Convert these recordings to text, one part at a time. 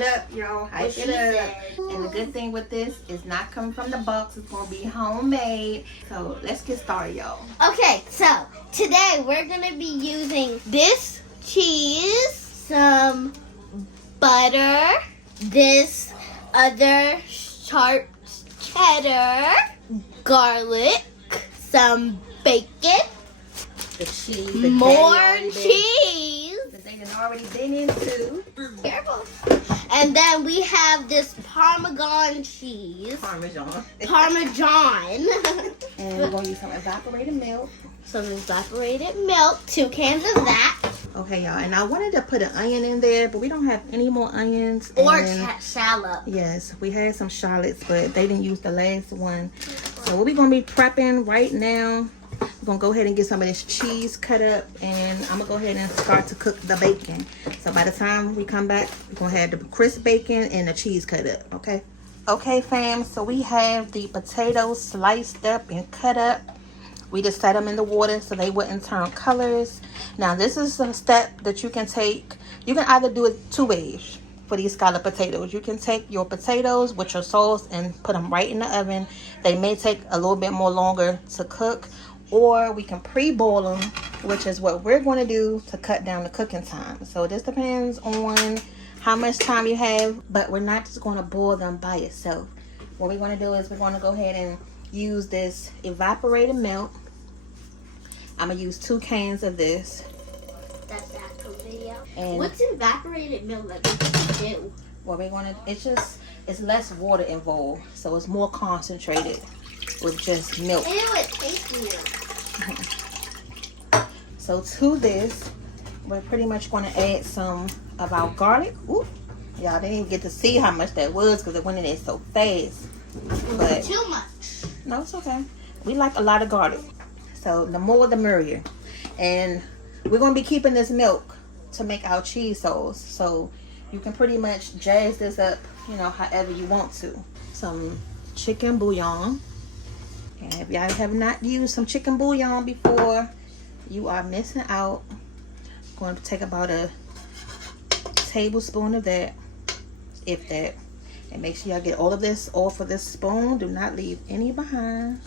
it up, y'all. Hype it up. And the good thing with this is not coming from the box. It's going to be homemade. So let's get started, y'all. Okay, so today we're going to be using this cheese, some butter, this other sharp cheddar, garlic, some bacon, The cheese. more cheese. That they done already been into. Careful. And then we have this Parmesan cheese. Parmesan. Parmesan. And we're going to use some evaporated milk. Some evaporated milk, 2 cans of that. Okay, y'all. And I wanted to put an onion in there, but we don't have any more onions. Or And shallot. yes, we had some shallots, but they didn't use the last one. So what we're going to be prepping right now, we're going to go ahead and get some of this cheese cut up, and I'm going to go ahead and start to cook the bacon. So by the time we come back, we're going to have the crisp bacon and the cheese cut up, okay? Okay, fam, so we have the potatoes sliced up and cut up. We just set them in the water so they wouldn't turn colors. Now, this is a step that you can take. You can either do it 2 ways for these scalloped potatoes. You can take your potatoes with your sauce and put them right in the oven. They may take a little bit more longer to cook. Or we can pre-boil them, which is what we're going to do to cut down the cooking time. So this depends on how much time you have. But we're not just going to boil them by itself. What we're going to do is we're going to go ahead and use this evaporated milk. I'm going to use 2 cans of this. That's the actual video. And what's evaporated milk like to do? what we're going to, it's less water involved. So it's more concentrated with just milk. Ew, it tastes weird. So to this, we're pretty much going to add some of our garlic. Ooh, y'all didn't even get to see how much that was because it went in there so fast. But too much. no, it's okay. We like a lot of garlic. So the more the merrier. And we're going to be keeping this milk to make our cheese sauce. So you can pretty much jazz this up, you know, however you want to. Some chicken bouillon. And if y'all have not used some chicken bouillon before, you are missing out. I'm going to take about a tablespoon of that, if that. And make sure y'all get all of this off of this spoon. Do not leave any behind.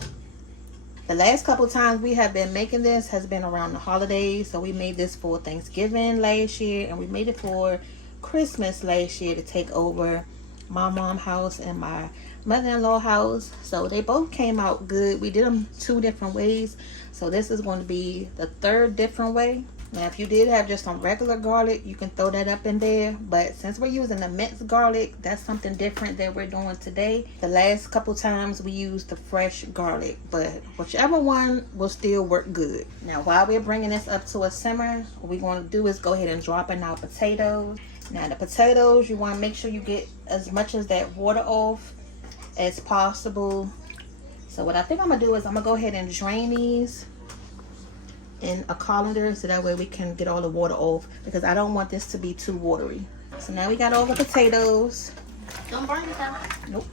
The last couple times we have been making this has been around the holidays. So we made this for Thanksgiving last year, and we made it for Christmas last year to take over my mom's house and my mother-in-law house. So they both came out good. We did them 2 different ways. So this is going to be the 3rd different way. Now, if you did have just some regular garlic, you can throw that up in there. But since we're using the minced garlic, that's something different that we're doing today. The last couple times we used the fresh garlic, but whichever one will still work good. Now, while we're bringing this up to a simmer, what we're going to do is go ahead and drop in our potatoes. Now, the potatoes, you want to make sure you get as much of that water off as possible. So what I think I'm going to do is I'm going to go ahead and drain these in a colander so that way we can get all the water off, because I don't want this to be too watery. So now we got all the potatoes. Don't burn yourself. Nope.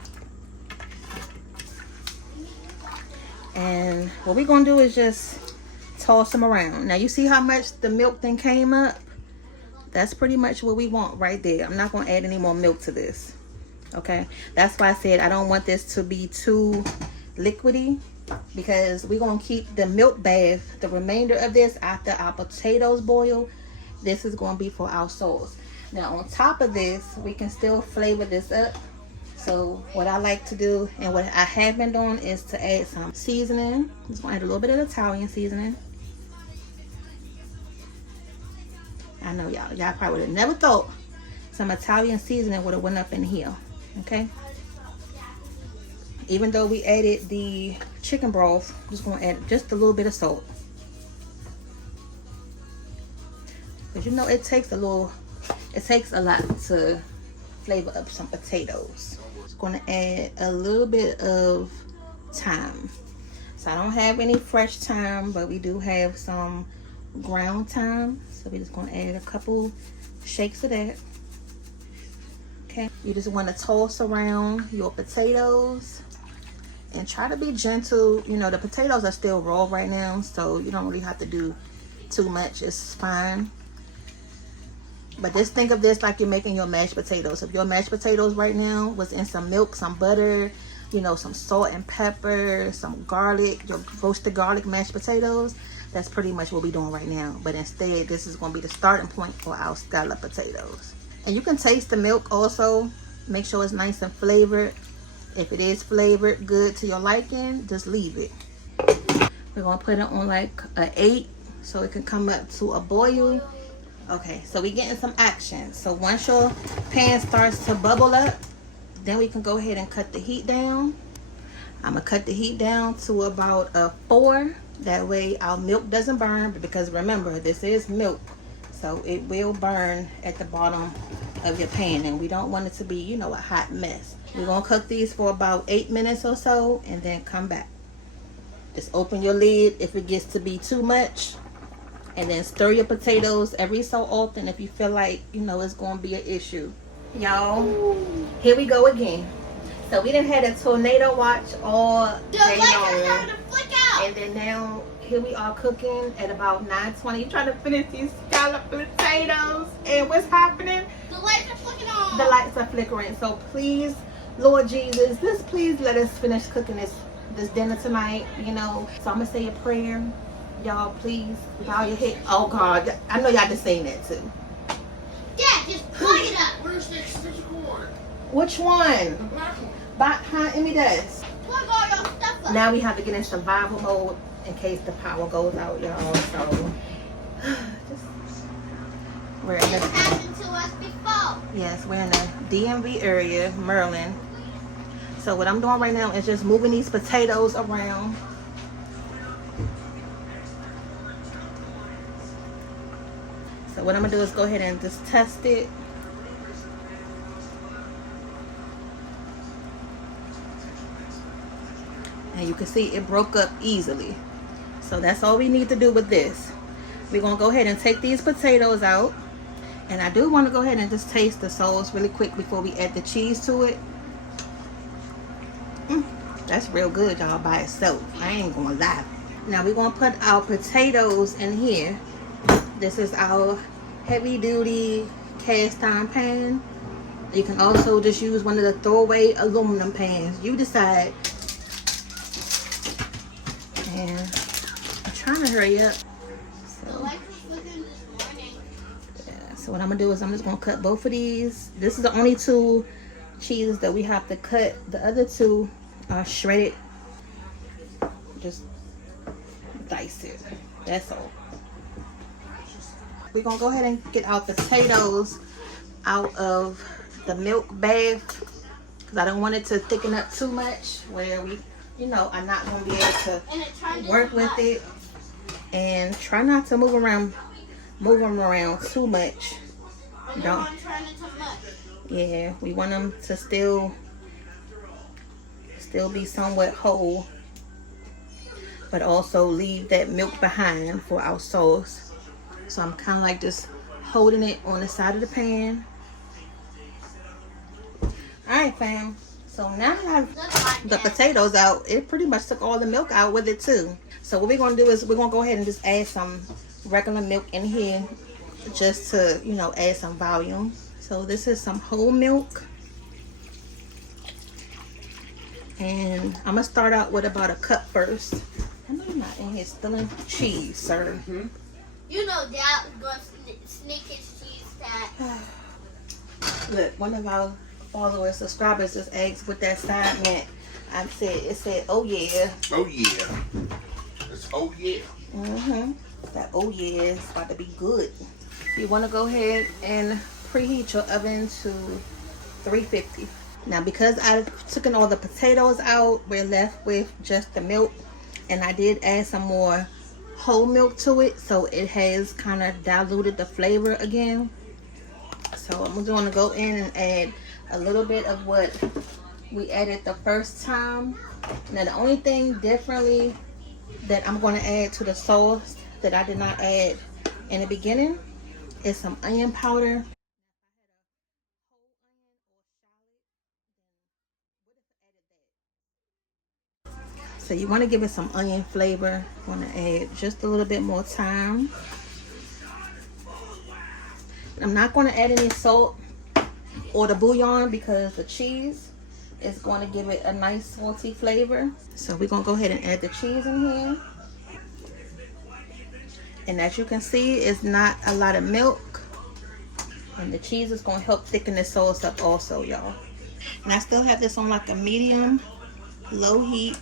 And what we're going to do is just toss them around. Now you see how much the milk then came up? That's pretty much what we want right there. I'm not going to add any more milk to this. Okay? That's why I said I don't want this to be too liquidy, because we're going to keep the milk bath, the remainder of this, after our potatoes boil. This is going to be for our sauce. Now on top of this, we can still flavor this up. So what I like to do, and what I have been doing, is to add some seasoning. I'm just going to add a little bit of Italian seasoning. I know y'all probably would have never thought some Italian seasoning would have went up in here. Okay? Even though we added the chicken broth, I'm just going to add just a little bit of salt. Because you know it takes a lot to flavor up some potatoes. Just going to add a little bit of thyme. So I don't have any fresh thyme, but we do have some ground thyme. So we're just going to add a couple shakes of that. Okay, you just want to toss around your potatoes and try to be gentle. You know, the potatoes are still raw right now, so you don't really have to do too much. It's fine. But just think of this like you're making your mashed potatoes. If your mashed potatoes right now was in some milk, some butter, you know, some salt and pepper, some garlic, your roasted garlic mashed potatoes, that's pretty much what we're doing right now. But instead, this is going to be the starting point for our scallop potatoes. And you can taste the milk also. Make sure it's nice and flavored. If it is flavored good to your liking, just leave it. We're going to put it on like an 8 so it can come up to a boil. Okay, so we're getting some action. So once your pan starts to bubble up, then we can go ahead and cut the heat down. I'm going to cut the heat down to about a 4. That way our milk doesn't burn. Because remember, this is milk. So it will burn at the bottom of your pan. And we don't want it to be, you know, a hot mess. We're going to cook these for about 8 minutes or so. And then come back. Just open your lid if it gets to be too much. And then stir your potatoes every so often if you feel like, you know, it's going to be an issue. Y'all, here we go again. So we done had a tornado watch all day long. And then now, here we are cooking at about 9:20. You're trying to finish these scalloped potatoes. And what's happening? The lights are flickering on. The lights are flickering. So please, Lord Jesus, just please let us finish cooking this dinner tonight, you know. So I'm going to say a prayer. Y'all, please bow your head. Oh, God. I know y'all just saying that, too. Dad, just plug it up. Where's the extension cord? Which one? The black one. Behind me does. Plug all your stuff up. Now we have to get in survival mode in case the power goes out, y'all. So, we're in This the, happened to us before. yes, we're in the DMV area, Maryland. So what I'm doing right now is just moving these potatoes around. So what I'm gonna do is go ahead and just test it. And you can see it broke up easily. So that's all we need to do with this. We're gonna go ahead and take these potatoes out. And I do want to go ahead and just taste the sauce really quick before we add the cheese to it. That's real good, y'all, by itself. I ain't gonna lie. Now we're gonna put our potatoes in here. This is our heavy duty cast iron pan. You can also just use one of the throwaway aluminum pans. You decide. And I'm trying to hurry up. The lights were flickering this morning. Yeah, so what I'm gonna do is I'm just gonna cut both of these. This is the only 2 cheeses that we have to cut. The other 2 are shredded. Just dice it. That's all. We're gonna go ahead and get our potatoes out of the milk bath because I don't want it to thicken up too much where we, you know, are not gonna be able to work with it. And try not to move them around too much. Don't. Yeah, we want them to still be somewhat whole, but also leave that milk behind for our sauce. So I'm kind of like just holding it on the side of the pan. Alright, fam. So now that I've the potatoes out, it pretty much took all the milk out with it too. So what we're going to do is we're going to go ahead and just add some regular milk in here just to, you know, add some volume. So this is some whole milk. And I'm going to start out with about a cup first. I know you're not in here stealing cheese, sir. Mm-hmm. You know Dad was going to sneak his cheese tack. Look, one of our followers, subscribers, just asked what that sign meant. It said, oh yeah. Oh yeah. It's oh yeah. That oh yeah is about to be good. You want to go ahead and preheat your oven to 350. Now because I've taken all the potatoes out, we're left with just the milk. And I did add some more whole milk to it, so it has kind of diluted the flavor again. So I'm going to go in and add a little bit of what we added the first time. Now the only thing differently that I'm going to add to the sauce that I did not add in the beginning is some onion powder. So you want to give it some onion flavor. You want to add just a little bit more thyme. I'm not going to add any salt or the bouillon because the cheese is going to give it a nice salty flavor. So we're going to go ahead and add the cheese in here. And as you can see, it's not a lot of milk. And the cheese is going to help thicken the sauce up also, y'all. And I still have this on like a medium low heat.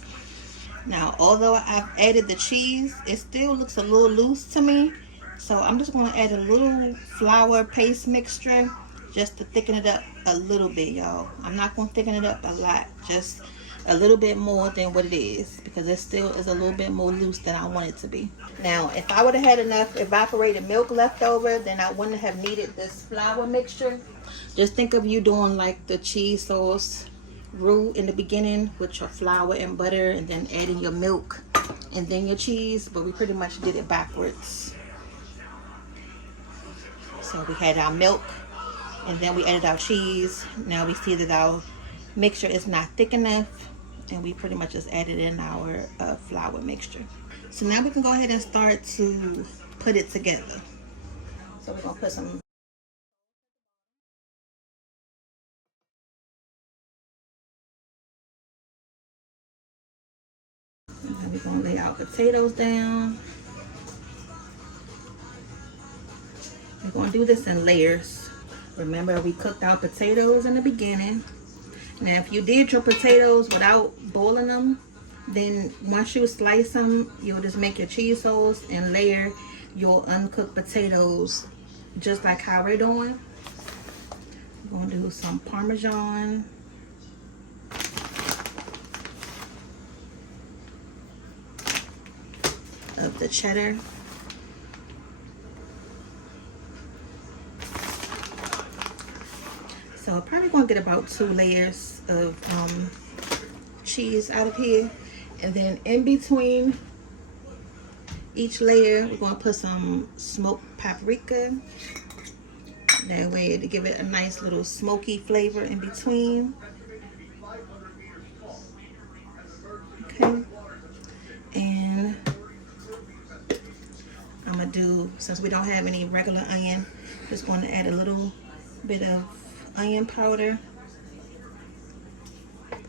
Now, although I've added the cheese, it still looks a little loose to me. So I'm just going to add a little flour paste mixture just to thicken it up a little bit, y'all. I'm not going to thicken it up a lot, just a little bit more than what it is, because it still is a little bit more loose than I want it to be. Now, if I would have had enough evaporated milk left over, then I wouldn't have needed this flour mixture. Just think of you doing like the cheese sauce roux in the beginning with your flour and butter, and then adding your milk and then your cheese, but we pretty much did it backwards. So we had our milk and then we added our cheese. Now we see that our mixture is not thick enough, and we pretty much just added in our flour mixture. So now we can go ahead and start to put it together. So we're gonna put some and we're gonna lay our potatoes down. We're gonna do this in layers. Remember, we cooked our potatoes in the beginning. Now, if you did your potatoes without boiling them, then once you slice them, you'll just make your cheese sauce and layer your uncooked potatoes just like how we're doing. We're gonna do some Parmesan. Of the cheddar. So I'm probably gonna get about 2 layers of cheese out of here, and then in between each layer we're gonna put some smoked paprika. That way to give it a nice little smoky flavor in between. Okay, and I'm gonna do, since we don't have any regular onion, just going to add a little bit of onion powder,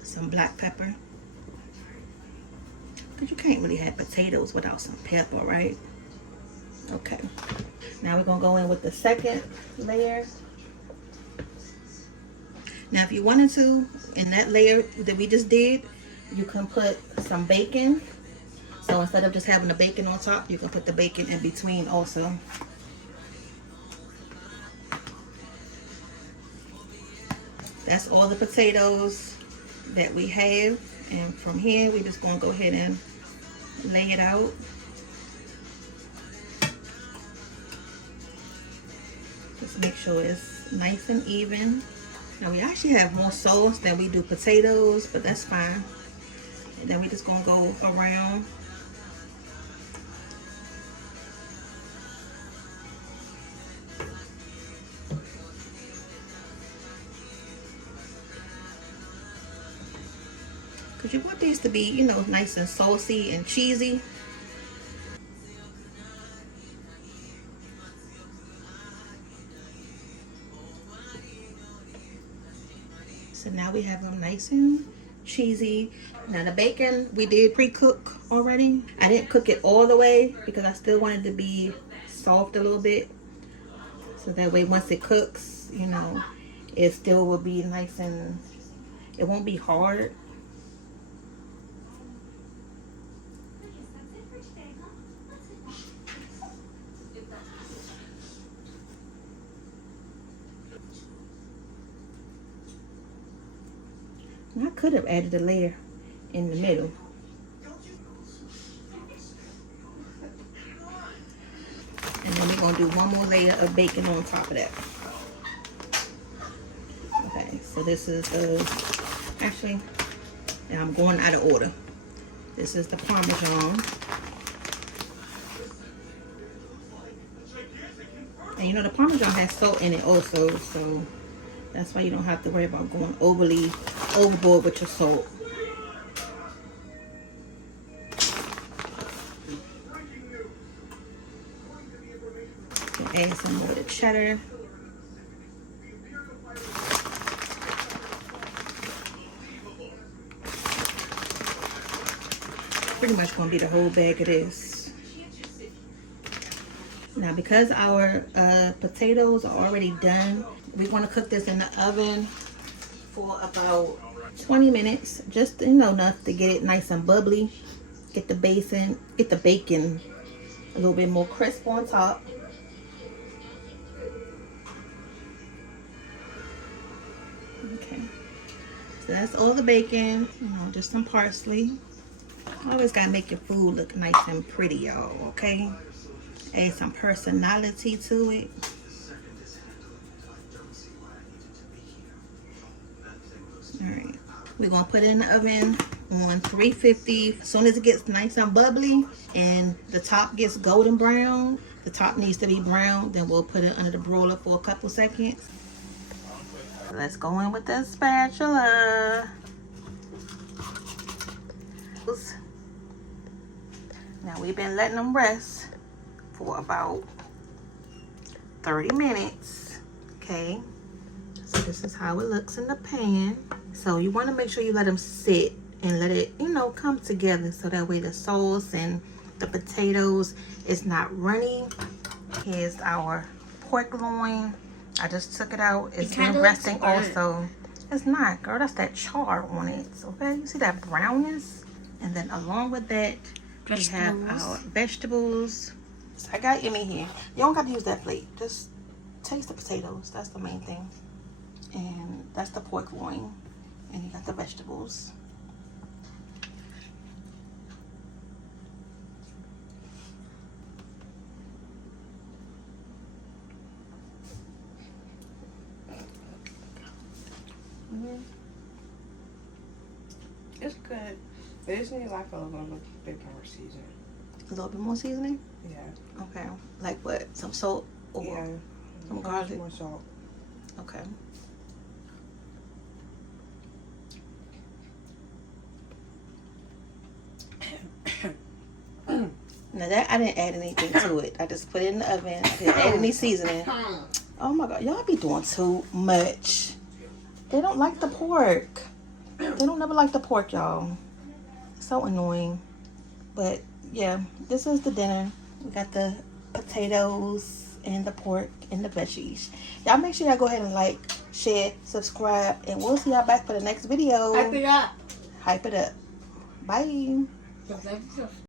some black pepper, because you can't really have potatoes without some pepper, right? Okay, now we're gonna go in with the second layer. Now if you wanted to, in that layer that we just did, you can put some bacon. So instead of just having the bacon on top, you can put the bacon in between also. That's all the potatoes that we have. And from here, we're just gonna go ahead and lay it out. Just make sure it's nice and even. Now we actually have more sauce than we do potatoes, but that's fine. And then we're just gonna go around. Because you want these to be, you know, nice and saucy and cheesy. So now we have them nice and cheesy. Now the bacon we did pre-cook already. I didn't cook it all the way because I still wanted it to be soft a little bit. So that way once it cooks, you know, it still will be nice and it won't be hard. I could have added a layer in the middle. And then we're going to do one more layer of bacon on top of that. Okay, so this is actually, now I'm going out of order. This is the Parmesan. And you know the Parmesan has salt in it also, so that's why you don't have to worry about going overboard with your salt. Add some more of the cheddar. pretty much gonna be the whole bag of this. Now, because our potatoes are already done, we're gonna cook this in the oven for about 20 minutes, just enough to get it nice and bubbly. Get the bacon a little bit more crisp on top. Okay, so that's all the bacon. Just some parsley. Always gotta make your food look nice and pretty, y'all. Okay, add some personality to it. All right, we're gonna put it in the oven on 350. As soon as it gets nice and bubbly and the top gets golden brown, the top needs to be brown, then we'll put it under the broiler for a couple seconds. Let's go in with the spatula. Now we've been letting them rest for about 30 minutes. Okay, so this is how it looks in the pan. So you want to make sure you let them sit and let it, come together, so that way the sauce and the potatoes is not runny. Here's our pork loin. I just took it out. It's been resting also. It's not, girl. That's that char on it. Okay, you see that brownness? And then along with that, we have our vegetables. So I got Emmy here. You don't got to use that plate. Just taste the potatoes. That's the main thing. And that's the pork loin. And you got the vegetables. It's good. They just need like a little bit more seasoning. A little bit more seasoning? Yeah. Okay. Like what? Some salt? Or Yeah. some garlic? More salt. Okay. Now that I didn't add anything to it. I just put it in the oven. I didn't add any seasoning. Oh my God, y'all be doing too much. They don't like the pork. They don't never like the pork, y'all. So annoying. But yeah, this is the dinner. We got the potatoes and the pork and the veggies. Y'all make sure y'all go ahead and like, share, subscribe, and we'll see y'all back for the next video. Hype it up. Hype it up. Bye.